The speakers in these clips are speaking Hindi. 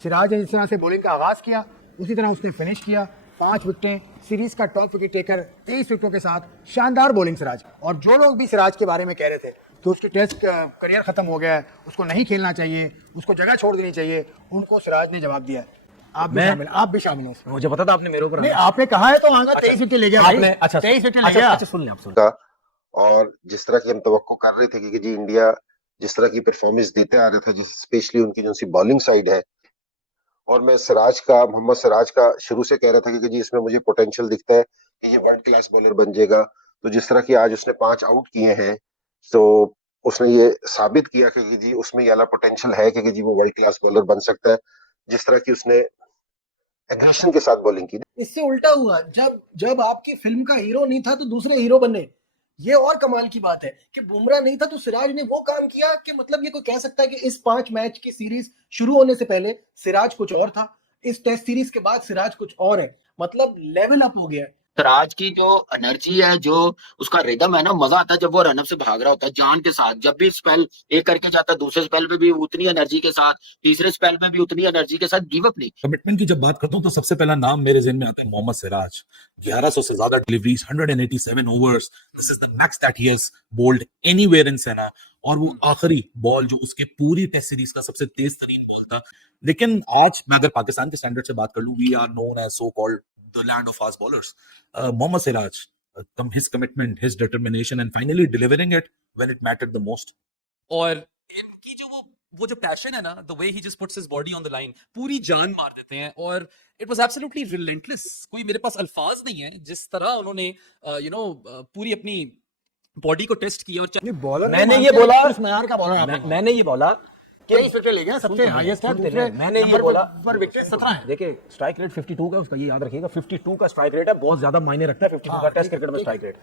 सिराज ने जिस तरह से बॉलिंग का आगाज किया उसी तरह उसने फिनिश किया। 5 विकेटें, सीरीज का टॉप विकेट टेकर, 23 विकेटों के साथ शानदार बॉलिंग सिराज। और जो लोग भी सिराज के बारे में कह रहे थे कि उसकी टेस्ट करियर खत्म हो गया है, उसको नहीं खेलना चाहिए, उसको जगह छोड़ देनी चाहिए, उनको सिराज ने जवाब दिया। आप भी शामिल हो उसमें। मुझे पता था आपने मेरे ऊपर नहीं, आपने कहा है तो आगा 23 विकेट ले गया भाई। 23 विकेट ले गया। अच्छा सुन ले, आप सुन। और जिस तरह की हम तवक्को कर रहे थे कि जी इंडिया जिस तरह की परफॉर्मेंस देते आ रहा था, जिस स्पेशली उनकी जो सी बॉलिंग साइड है, और मैं मोहम्मद सिराज का शुरू से कह रहा था कि जी इसमें मुझे पोटेंशियल दिखता है कि ये वर्ल्ड क्लास बॉलर बन जाएगा। तो जिस तरह की आज उसने 5 आउट किए हैं, तो उसने ये साबित किया कि जी उसमें ये वाला पोटेंशियल है कि जी वो वर्ल्ड क्लास बॉलर बन सकता है। जिस तरह की उसने एग्रेशन के साथ बॉलिंग की। इससे उल्टा हुआ, जब जब आपकी फिल्म का हीरो नहीं था तो दूसरे हीरो बने। ये और कमाल की बात है कि बुमराह नहीं था तो सिराज ने वो काम किया कि मतलब ये कोई कह सकता है कि इस 5 मैच की सीरीज शुरू होने से पहले सिराज कुछ और था, इस टेस्ट सीरीज के बाद सिराज कुछ और है। मतलब लेवल अप हो गया है। सिराज की जो एनर्जी है, जो उसका रिदम है ना, मजा आता है जब वो रनअप से भाग रहा होता है जान के साथ। जब भी स्पेल एक करके जाता है, दूसरे स्पेल पे भी उतनी एनर्जी के साथ, तीसरे स्पेल में भी उतनी एनर्जी के साथ, गिव अप नहीं। कमिटमेंट की जब बात करता हूं तो सबसे पहला नाम मेरे ज़हन में आता है मोहम्मद सिराज। 1100 से ज्यादा deliveries, 187 overs, this is the max that he has bold anywhere in सेना। और वो आखिरी बॉल जो उसके पूरी टेस्ट सीरीज का सबसे तेज तरीन बॉल था। लेकिन आज मैं अगर पाकिस्तान के स्टैंडर्ड से बात कर लूं, we are known as so called the land of fast bowlers. Mohammad Siraj, his commitment, his determination, and finally delivering it when it mattered the most. और इनकी जो वो जो पैशन है ना, the way he just puts his body on the line, पूरी जान मार देते हैं। और इट वाज एब्सोल्युटली रिलेंटलेस। कोई मेरे पास अल्फाज नहीं है जिस तरह उन्होंने पूरी अपनी बॉडी को टेस्ट किया। और बॉलर मैंने ये बोला, मयार का बॉलर मैंने ये बोला कि 23 विकेट ले गया, सबसे हाईएस्ट है। दूसरे मैंने ये बोला पर विकेट 17 है। देखिए स्ट्राइक रेट 52 का, उसका ये याद रखिएगा, 52 का स्ट्राइक रेट है, बहुत ज्यादा मायने रखता है 52 का टेस्ट क्रिकेट में स्ट्राइक रेट।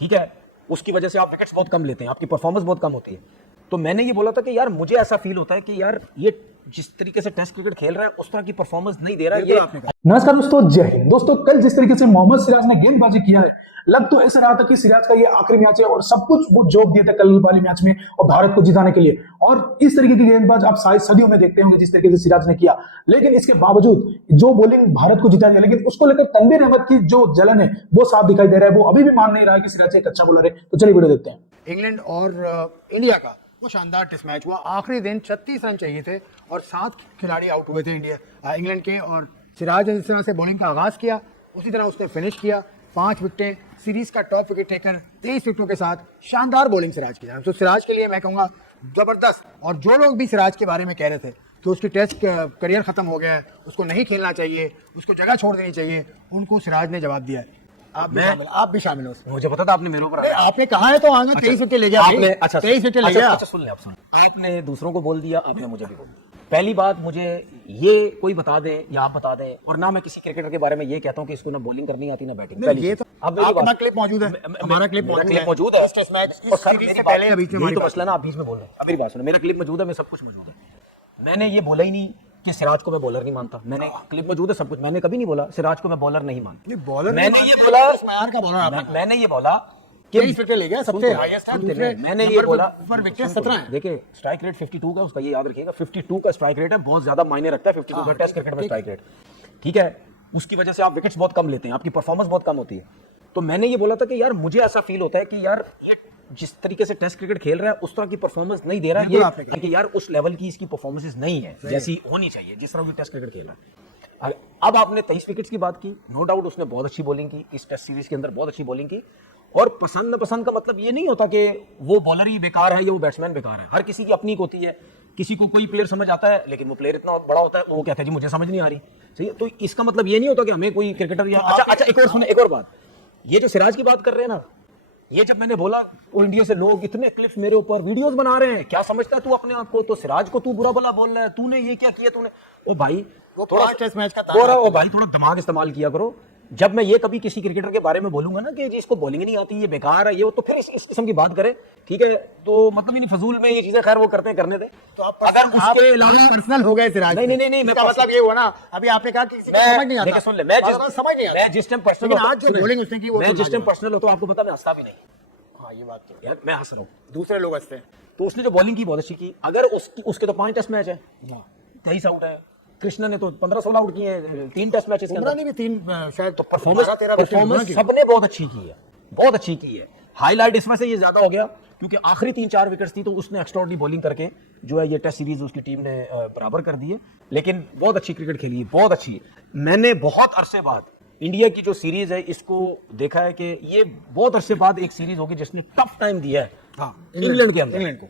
ठीक है, उसकी वजह से आप विकेट्स बहुत कम लेते हैं, आपकी परफॉर्मेंस बहुत कम होती है। तो मैंने ये बोला था कि यार मुझे ऐसा फील होता है कि यार ये जिस तरीके से टेस्ट क्रिकेट खेल रहा है उस तरह की परफॉर्मेंस नहीं दे रहा है। ये नमस्कार दोस्तों, जय हिंद। दोस्तों कल जिस तरीके से मोहम्मद सिराज ने गेंदबाजी किया है, लग तो ऐसा रहा था कि सिराज का ये आखिरी मैच है और सब कुछ वो जोक दिया था कल वाले मैच में और भारत को जिताने के लिए। और इस तरीके की गेंदबाज आप शायद सदियों में देखते होंगे जिस तरीके से सिराज ने किया। लेकिन इसके बावजूद जो बॉलिंग भारत को जिताएंगे, लेकिन उसको लेकर तनवीर अहमद की जो जलन है वो साफ दिखाई दे रहा है। वो अभी भी मान नहीं रहा है कि सिराज एक अच्छा बॉलर है। तो चलिए वीडियो देखते हैं। इंग्लैंड और इंडिया का वो शानदार टेस्ट मैच हुआ। आखिरी दिन 36 रन चाहिए थे और 7 खिलाड़ी आउट हुए थे इंग्लैंड के। और सिराज ने जिस तरह से बॉलिंग का आगाज किया उसी तरह उसने फिनिश किया। 5 विकेटें, सीरीज का टॉप विकेट टेकर, 23 विकेटों के साथ शानदार बॉलिंग सिराज की। तो सिराज के लिए मैं कहूँगा जबरदस्त। और जो लोग भी सिराज के बारे में कह रहे थे कि उसकी टेस्ट करियर खत्म हो गया है, उसको नहीं खेलना चाहिए, उसको जगह छोड़ देनी चाहिए, उनको सिराज ने जवाब दिया है। आप भी शामिल हो उसमें। मुझे पता था आपने मेरे ऊपर आपने कहा है तो आगा 23 विकेट ले गया। आपने 23 विकेट ले गया। अच्छा सुन ले, आप सुन। आपने दूसरों को बोल दिया, आपने मुझे भी बोल दिया। पहली बात, मुझे ये कोई बता दे या आप बता दें, और ना मैं किसी क्रिकेटर के बारे में ये कहता हूँ कि इसको ना बॉलिंग करनी आती ना बैटिंग। ये तो अपना क्लिप मौजूद है, हमारा क्लिप मौजूद है। टेस्ट मैच इस सीरीज से पहले अभी तो मसला ना, आप बीच में बोल रहे हैं। मेरी बात सुनो, मेरा क्लिप मौजूद है, मैं सब कुछ मौजूद है। मैंने ये बोला ही नहीं कि सिराज को मैं बॉलर नहीं मानता। मैंने क्लिप मौजूद है, सब कुछ। मैंने कभी नहीं बोला सिराज को मैं बॉलर नहीं मानता। बॉलर मैंने ये बोला, मयार का बॉलर मैंने ये बोला कि 23 विकेट ले गया, सबसे हाईएस्ट है। मैंने ये बोला पर विकेट 17 है। देखिए स्ट्राइक रेट 52 का, उसका ये याद रखिएगा, 52 का स्ट्राइक रेट है, बहुत ज्यादा मायने रखता है 52 का टेस्ट क्रिकेट में स्ट्राइक रेट। ठीक है, उसकी वजह से आप विकेट्स बहुत कम लेते हैं, आपकी परफॉर्मेंस बहुत कम होती है। तो मैंने ये बोला था कि यार मुझे ऐसा फील होता है कि यार ये जिस तरीके से टेस्ट क्रिकेट खेल रहा है उस तरह की परफॉर्मेंस नहीं दे रहा है ये, कि यार उस लेवल की इसकी परफॉर्मेंसेस नहीं है जैसी होनी चाहिए जिस तरह की टेस्ट क्रिकेट खेल रहा है। अब आपने 23 विकेट्स की बात की, नो डाउट उसने बहुत अच्छी बॉलिंग की इस टेस्ट सीरीज के अंदर, बहुत अच्छी बॉलिंग की। और पसंद न पसंद का मतलब ये नहीं होता कि वो बॉलर ही बेकार है या वो बैट्समैन बेकार है। हर किसी की अपनी होती है। किसी को कोई प्लेयर समझ आता है, लेकिन वो प्लेयर इतना बड़ा होता है वो कहता है जी मुझे समझ नहीं आ रही। सही है, तो इसका मतलब ये नहीं होता कि हमें कोई क्रिकेटर या अच्छा एक और सुने, एक और बात, ये जो सिराज की बात कर रहे हैं ना, ये जब मैंने बोला वो इंडिया से लोग इतने क्लिप्स मेरे ऊपर वीडियोस बना रहे हैं, क्या समझता है तू अपने आप को? तो सिराज को तू बुरा भला बोल रहा है, तूने ये क्या किया तूने? ओ भाई थोड़ा टेस्ट मैच का भाई थोड़ा दिमाग इस्तेमाल किया करो। जब मैं ये कभी किसी क्रिकेटर के बारे में बोलूंगा ना कि जी इसको बॉलिंग नहीं आती, ये बेकार है, ये तो फिर इस किस्म की बात करें। ठीक है, तो मतलब ही नहीं, फजूल में ये चीजें खैर वो करते हैं, करने दे। तो आप अगर उसके अलावा पर्सनल हो गए सिराज, नहीं, इसका मतलब ये हुआ ना, अभी आपने कहा कि किसी को समझ नहीं आता। देखिए सुन ले, मैं समझ नहीं आता, मैं जिस टाइम पर्सनल आज जो बॉलिंग उसने की, मैं जिस टाइम पर्सनल होता हूं आपको पता मैं हंसता भी नहीं। हाँ ये बात तो यार मैं हंस रहा हूँ, दूसरे लोग हंसते हैं। तो उसने जो बॉलिंग की बहुत अच्छी की। अगर उसके तो 5 टेस्ट मैच है, 23 आउट है, कृष्णा ने तो 15-16 आउट किए हैं 3 टेस्ट मैचेस के बुमराह अंदर। ने भी तीन शायद तो परफॉर्मेंस 12-13 विकेट बुमराह परफॉर्मेंस की। सबने बहुत अच्छी की है, बहुत अच्छी की है। हाईलाइट इसमें से ये ज्यादा हो गया क्योंकि आखिरी 3-4 विकेट्स थी तो उसने एक्स्ट्राऑर्डिनरी बॉलिंग करके जो है ये टेस्ट सीरीज उसकी टीम ने बराबर कर दी है। लेकिन बहुत अच्छी क्रिकेट खेली है, बहुत अच्छी। मैंने बहुत अरसे बाद इंडिया की जो सीरीज है इसको देखा है कि ये बहुत अरसे बाद एक सीरीज होगी जिसने टफ टाइम दिया है हाँ, इंग्लैंड के अंदर, इंग्लैंड को।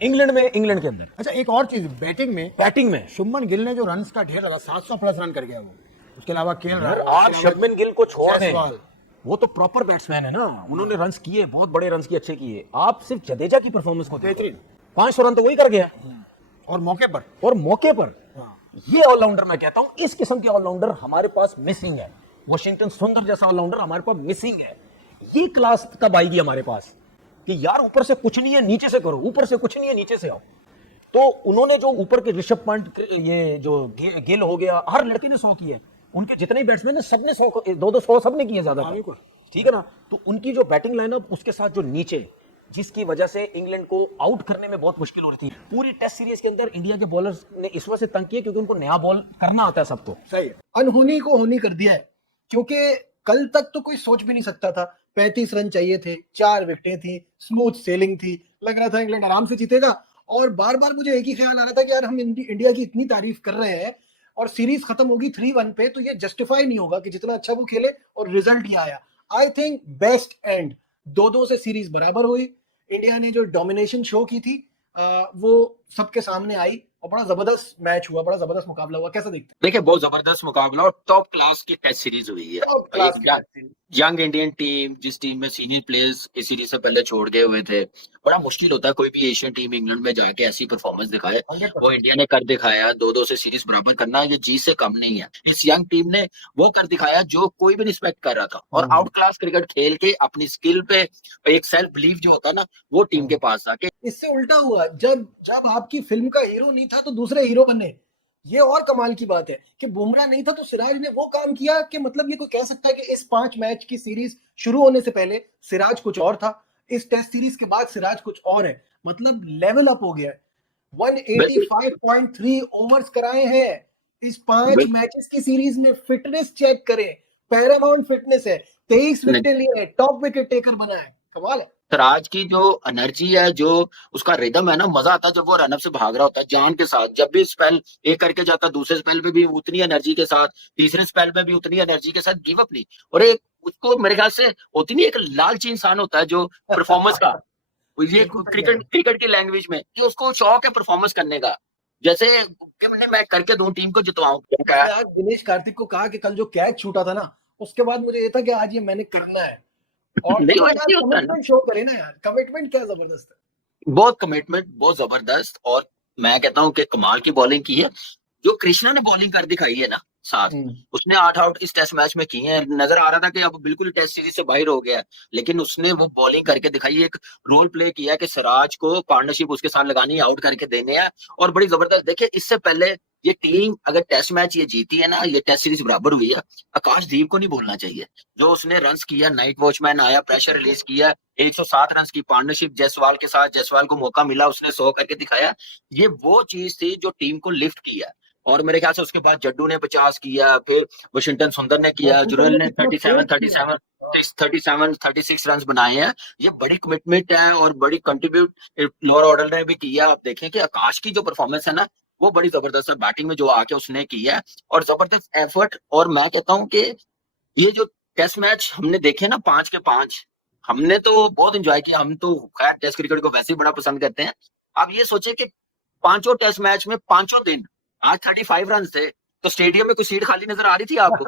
इंग्लैंड के अंदर। अच्छा, एक और चीज, बैटिंग में शुभमन गिल ने जो रन्स का ढेर लगा, 700 प्लस रन कर गया वो। उसके अलावा केएल यार राहुल, आप उसके अलावा शुभमन गिल को छोड़ दें, जायसवाल। वो तो प्रॉपर बैट्समैन है ना, उन्होंने रन्स किए, बहुत बड़े रन्स किए, अच्छे किए। आप सिर्फ जडेजा की परफॉर्मेंस को बेहतरीन 500 रन तो वही कर गया और मौके पर और मौके पर। ये ऑलराउंडर मैं कहता हूं, इस किस्म के ऑलराउंडर हमारे पास मिसिंग है। वॉशिंगटन सुंदर जैसा ऑलराउंडर हमारे पास मिसिंग है। ये क्लास कब आएगी हमारे पास कि यार ऊपर से कुछ नहीं है नीचे से करो, ऊपर से कुछ नहीं है नीचे से आओ। तो उन्होंने जो ऊपर के ऋषभ पंत, ये जो गिल हो गया, हर लड़के ने 100 किए, उनके जितने बैट्समैन है सबने 100 सबने किए ज्यादा, ठीक है ना। तो उनकी जो बैटिंग लाइनअप उसके साथ जो नीचे, जिसकी वजह से इंग्लैंड को आउट करने में बहुत मुश्किल हो रही थी। पूरी टेस्ट सीरीज के अंदर इंडिया के बॉलर्स ने इस वजह से तंग किया क्योंकि उनको नया बॉल करना आता है सबको। सही है। अनहोनी को होनी कर दिया है, क्योंकि कल तक तो कोई सोच भी नहीं सकता था। 35 रन चाहिए थे, 4 विकेटें थी, स्मूथ सेलिंग थी, लग रहा था इंग्लैंड आराम से जीतेगा। और बार बार मुझे एक ही ख्याल आ रहा था कि यार हम इंडिया की इतनी तारीफ कर रहे हैं और सीरीज खत्म होगी 3-1 पे, तो ये जस्टिफाई नहीं होगा कि जितना अच्छा वो खेले और रिजल्ट ही आया। आई थिंक बेस्ट एंड 2-2 से सीरीज बराबर हुई। इंडिया ने जो डोमिनेशन शो की थी वो सबके सामने आई और बड़ा जबरदस्त मैच हुआ, बड़ा जबरदस्त मुकाबला हुआ। कैसा देखते देखिए बहुत जबरदस्त मुकाबला और टॉप क्लास की टेस्ट सीरीज हुई है। Top class की test series। Young Indian team, जिस टीम में सीनियर प्लेयर्स इस सीरीज से पहले छोड़ गए हुए थे, बड़ा मुश्किल होता है कोई भी एशियन टीम इंग्लैंड में जाके ऐसी परफॉर्मेंस दिखाए। 100%। वो इंडिया ने कर दिखाया। 2-2 से सीरीज बराबर करना ये जी से कम नहीं है। इस यंग टीम ने वो कर दिखाया जो कोई भी रिस्पेक्ट कर रहा था और आउट क्लास क्रिकेट खेल के अपनी स्किल पे एक सेल्फ बिलीव जो होता है ना, वो टीम के पास था। इससे उल्टा हुआ, जब जब आपकी फिल्म का हीरो नहीं था तो दूसरे हीरो बने। ये और कमाल की बात है कि बुमराह नहीं था तो सिराज ने वो काम किया कि मतलब ये कोई कह सकता है कि इस 5 मैच की सीरीज शुरू होने से पहले सिराज कुछ और था, इस टेस्ट सीरीज के बाद सिराज कुछ और है। मतलब लेवल अप हो गया है। 185.3 ओवर्स कराए हैं इस 5 मैचेस की सीरीज में। फिटनेस चेक करें, पैरामाउंट फिटनेस है। 23 विकेट लिए हैं, टॉप विकेट टेकर बना है। कमाल है। सिराज की जो एनर्जी है, जो उसका रिदम है ना, मजा आता है जब वो रनअप से भाग रहा होता है जान के साथ। जब भी स्पेल एक करके जाता है, दूसरे स्पेल में भी उतनी एनर्जी के साथ, तीसरे स्पेल में भी उतनी एनर्जी के साथ, गिव अप नहीं। और एक उसको मेरे ख्याल से होती नहीं, एक लालची इंसान होता है जो परफॉर्मेंस का, ये क्रिकेट की लैंग्वेज में, कि उसको शौक है परफॉर्मेंस करने का। जैसे मैं करके दूं, टीम को जितवाऊं। मैंने आज दिनेश कार्तिक को कहा कि कल जो कैच छूटा था ना, उसके बाद मुझे ये था कि आज ये मैंने करना है। और नहीं, वैसे ही होता है ना। कमिटमेंट शो करे ना यार, कमिटमेंट क्या जबरदस्त है। बहुत कमिटमेंट, बहुत जबरदस्त। और मैं कहता हूं कि कमाल की बॉलिंग की है। जो कृष्णा ने बॉलिंग कर दिखाई है ना साथ, उसने 8 आउट इस टेस्ट मैच में किए हैं। नजर आ रहा था कि अब बिल्कुल टेस्ट सीरीज से बाहर हो गया है, लेकिन उसने वो बॉलिंग करके दिखाई। एक रोल प्ले किया कि सिराज को पार्टनरशिप उसके साथ लगानी है, आउट करके देने हैं, और बड़ी जबरदस्त। देखिए इससे पहले ये टीम अगर टेस्ट मैच ये जीती है ना, ये टेस्ट सीरीज बराबर हुई है, आकाशदीप को नहीं भूलना चाहिए। जो उसने रन्स किया, नाइट वॉचमैन आया, प्रेशर रिलीज किया, 107 रन की पार्टनरशिप जायसवाल के साथ, जायसवाल को मौका मिला, उसने 100 करके दिखाया। ये वो चीज थी जो टीम को लिफ्ट किया। और मेरे ख्याल से उसके बाद जड्डू ने 50 किया, फिर वॉशिंगटन सुंदर ने किया, जुरेल ने 36 रन बनाए हैं। ये बड़ी कमिटमेंट है और बड़ी कंट्रीब्यूट लोअर ऑर्डर ने भी किया। आप देखें कि आकाश की जो परफॉर्मेंस है ना, वो बड़ी जबरदस्त है। बैटिंग में जो आके उसने किया है और जबरदस्त एफर्ट। और मैं कहता हूं कि ये जो टेस्ट मैच हमने देखे ना 5 के 5, हमने तो बहुत एंजॉय किया। हम तो खैर टेस्ट क्रिकेट को वैसे ही बड़ा पसंद करते हैं। अब ये सोचे कि 5 टेस्ट मैच में 5 दिन आज 35 रन थे, तो स्टेडियम में कोई सीट खाली नजर आ रही थी आपको?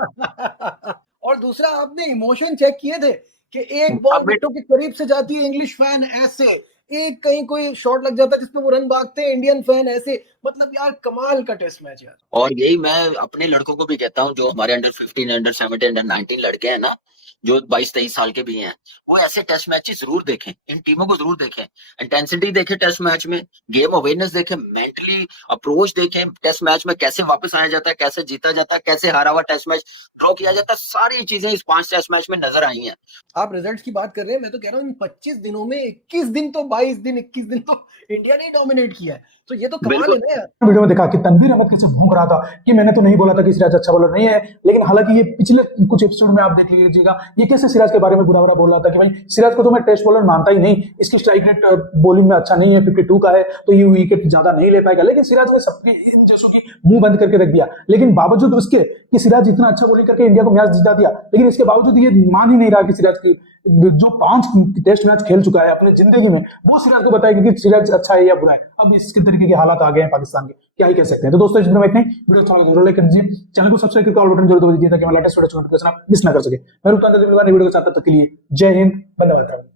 और दूसरा, आपने इमोशन चेक किए थे कि एक बॉल विकेटों के करीब से जाती है, इंग्लिश फैन ऐसे, एक कहीं कोई शॉट लग जाता है जिसमें वो रन भागते हैं, इंडियन फैन ऐसे। मतलब यार कमाल का टेस्ट मैच यार। और यही मैं अपने लड़कों को भी कहता हूँ, जो हमारे अंडर 15, अंडर 17, अंडर 19 लड़के हैं ना, जो 22-23 साल के भी हैं, वो ऐसे टेस्ट मैचेस जरूर देखें, इन टीमों को जरूर देखें। इंटेंसिटी देखें टेस्ट मैच में, गेम अवेयरनेस देखें, मेंटली अप्रोच देखें। टेस्ट मैच में कैसे वापस आया जाता है, कैसे जीता जाता है, कैसे हारा हुआ टेस्ट मैच ड्रॉ किया जाता है, सारी चीजें इस 5 टेस्ट मैच में नजर आई हैं। आप रिजल्ट्स की बात कर रहे हैं, मैं तो कह रहा हूँ इन 25 दिनों में 21 दिन तो 22 दिन 21 दिन तो इंडिया ने डोमिनेट किया है। तो ये तो कमाल बिल्कुल। है ना यार। वीडियो में देखा कि तनवीर अहमद कैसे भूख रहा था कि मैंने तो नहीं बोला था कि सिराज अच्छा बॉलर नहीं है, लेकिन हालांकि ये पिछले कुछ एपिसोड में आप देख लीजिएगा ये कैसे सिराज के बारे में बुरा बुरा बोल रहा था कि भाई सिराज को तो मैं टेस्ट बॉलर मानता ही नहीं, इसकी स्ट्राइक रेट बॉलिंग में अच्छा नहीं है, 52 का है तो ये विकेट ज्यादा नहीं ले पाएगा। लेकिन सिराज ने सबके इन जैसों की मुंह बंद करके रख दिया, लेकिन बावजूद उसके कि सिराज इतना अच्छा बॉलिंग करके इंडिया को मैच जिता दिया, लेकिन इसके बावजूद ये मान ही नहीं रहा कि सिराज की जो 5 टेस्ट मैच खेल चुका है अपनी जिंदगी में वो सिराज को बताएगा कि सिराज अच्छा है या बुरा है। अब इसके तरीके के हालात आ गए हैं पाकिस्तान के, क्या ही कह सकते हैं। तो दोस्तों इस वीडियो में इतना ही, वीडियो अच्छा लगा जरूर लाइक कर दीजिए, चैनल को सब्सक्राइब करके ऑल बटन जरूर दबा दीजिए ताकि हमारा लेटेस्ट वीडियो नोटिफिकेशन आप मिस ना कर सके। मैं रुकता हूं वीडियो के साथ, तब तक के लिए जय हिंद, वंदे मातरम।